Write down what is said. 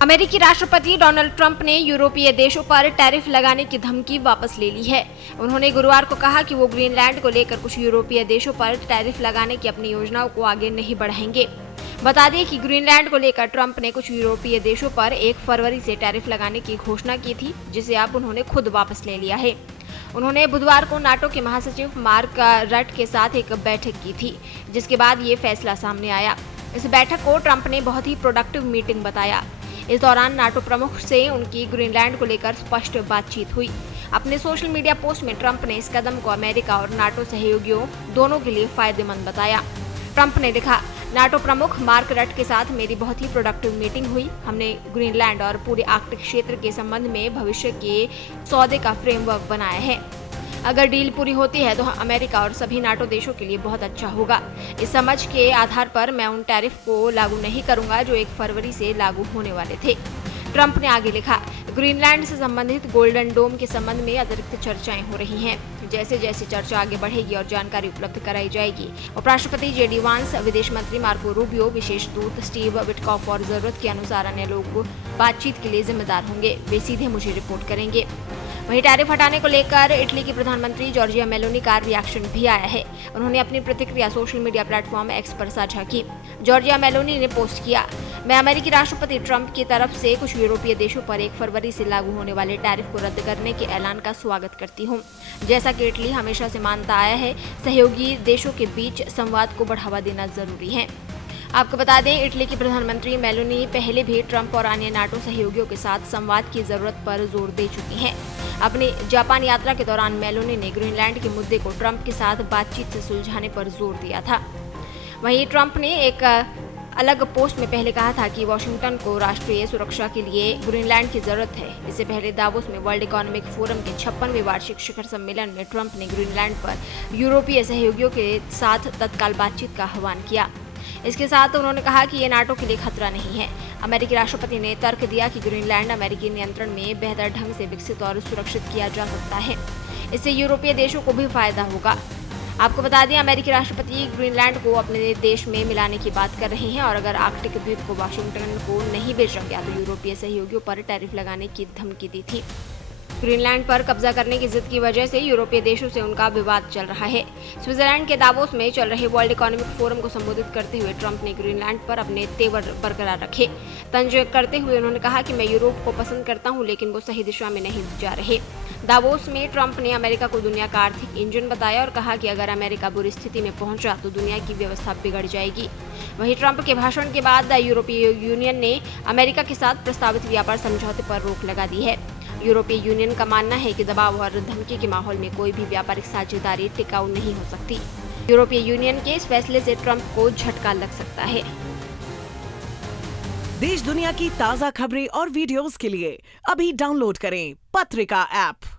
अमेरिकी राष्ट्रपति Donald Trump ने यूरोपीय देशों पर टैरिफ लगाने की धमकी वापस ले ली है। उन्होंने गुरुवार को कहा कि वो ग्रीनलैंड को लेकर कुछ यूरोपीय देशों पर टैरिफ लगाने की अपनी योजनाओं को आगे नहीं बढ़ाएंगे। बता दें कि ग्रीनलैंड को लेकर ट्रंप ने कुछ यूरोपीय देशों पर 1 फरवरी से टैरिफ लगाने की घोषणा की थी, जिसे अब उन्होंने खुद वापस ले लिया है। उन्होंने बुधवार को नाटो के महासचिव मार्क रट के साथ एक बैठक की थी, जिसके बाद ये फैसला सामने आया। इस बैठक को ट्रंप ने बहुत ही प्रोडक्टिव मीटिंग बताया। इस दौरान नाटो प्रमुख से उनकी ग्रीनलैंड को लेकर स्पष्ट बातचीत हुई। अपने सोशल मीडिया पोस्ट में ट्रंप ने इस कदम को अमेरिका और नाटो सहयोगियों दोनों के लिए फायदेमंद बताया। ट्रंप ने लिखा, नाटो प्रमुख मार्क रट के साथ मेरी बहुत ही प्रोडक्टिव मीटिंग हुई। हमने ग्रीनलैंड और पूरे आर्कटिक क्षेत्र के संबंध में भविष्य के सौदे का फ्रेमवर्क बनाया है। अगर डील पूरी होती है तो अमेरिका और सभी नाटो देशों के लिए बहुत अच्छा होगा। इस समझ के आधार पर मैं उन टैरिफ को लागू नहीं करूंगा जो 1 फरवरी से लागू होने वाले थे। ट्रंप ने आगे लिखा, ग्रीनलैंड से संबंधित गोल्डन डोम के संबंध में अतिरिक्त चर्चाएं हो रही हैं। जैसे जैसे चर्चा आगे बढ़ेगी और जानकारी उपलब्ध कराई जाएगी, उपराष्ट्रपति जेडी वांस, विदेश मंत्री मार्को रूबियो, विशेष दूत स्टीव विटकॉफ और जरूरत के अनुसार अन्य लोग बातचीत के लिए जिम्मेदार होंगे। वे सीधे मुझे रिपोर्ट करेंगे। वहीं टैरिफ हटाने को लेकर इटली की प्रधानमंत्री जॉर्जिया मेलोनी का रिएक्शन भी आया है। उन्होंने अपनी प्रतिक्रिया सोशल मीडिया प्लेटफॉर्म एक्स पर साझा की। जॉर्जिया मेलोनी ने पोस्ट किया, मैं अमेरिकी राष्ट्रपति ट्रंप की तरफ से कुछ यूरोपीय देशों पर 1 फरवरी से लागू होने वाले टैरिफ को रद्द करने के ऐलान का स्वागत करती हूं। जैसा कि इटली हमेशा से मानता आया है, सहयोगी देशों के बीच संवाद को बढ़ावा देना जरूरी है। आपको बता दें, इटली की प्रधानमंत्री मेलोनी पहले भी ट्रंप और अन्य नाटो सहयोगियों के साथ संवाद की जरूरत पर जोर दे चुकी हैं। अपनी जापान यात्रा के दौरान मेलोनी ने ग्रीनलैंड के मुद्दे को ट्रंप के साथ बातचीत से सुलझाने पर जोर दिया था। वहीं ट्रंप ने एक अलग पोस्ट में पहले कहा था कि वॉशिंगटन को राष्ट्रीय सुरक्षा के लिए ग्रीनलैंड की जरूरत है। इससे पहले दावोस में वर्ल्ड इकोनॉमिक फोरम के 56वें वार्षिक शिखर सम्मेलन में ट्रंप ने ग्रीनलैंड पर यूरोपीय सहयोगियों के साथ तत्काल बातचीत का आह्वान किया। इसके साथ उन्होंने कहा कि ये नाटो के लिए खतरा नहीं है। अमेरिकी राष्ट्रपति ने तर्क दिया कि ग्रीनलैंड अमेरिकी नियंत्रण में बेहतर ढंग से विकसित और सुरक्षित किया जा सकता है। इससे यूरोपीय देशों को भी फायदा होगा। आपको बता दें, अमेरिकी राष्ट्रपति ग्रीनलैंड को अपने देश में मिलाने की बात कर रहे हैं और अगर आर्कटिक द्वीप को वाशिंगटन को नहीं बेचा गया तो यूरोपीय सहयोगियों पर टैरिफ लगाने की धमकी दी थी। ग्रीनलैंड पर कब्जा करने की जिद की वजह से यूरोपीय देशों से उनका विवाद चल रहा है। स्विट्जरलैंड के दावोस में चल रहे वर्ल्ड इकोनॉमिक फोरम को संबोधित करते हुए ट्रंप ने ग्रीनलैंड पर अपने तेवर बरकरार रखे। तंज करते हुए उन्होंने कहा कि मैं यूरोप को पसंद करता हूं, लेकिन वो सही दिशा में नहीं जा रहे। दावोस में ट्रंप ने अमेरिका को दुनिया का आर्थिक इंजन बताया और कहा कि अगर अमेरिका बुरी स्थिति में पहुंचा तो दुनिया की व्यवस्था बिगड़ जाएगी। वहीं ट्रंप के भाषण के बाद यूरोपीय यूनियन ने अमेरिका के साथ प्रस्तावित व्यापार समझौते पर रोक लगा दी है। यूरोपीय यूनियन का मानना है कि दबाव और धमकी के माहौल में कोई भी व्यापारिक साझेदारी टिकाऊ नहीं हो सकती। यूरोपीय यूनियन के इस फैसले से ट्रंप को झटका लग सकता है। देश दुनिया की ताज़ा खबरें और वीडियोस के लिए अभी डाउनलोड करें पत्रिका ऐप।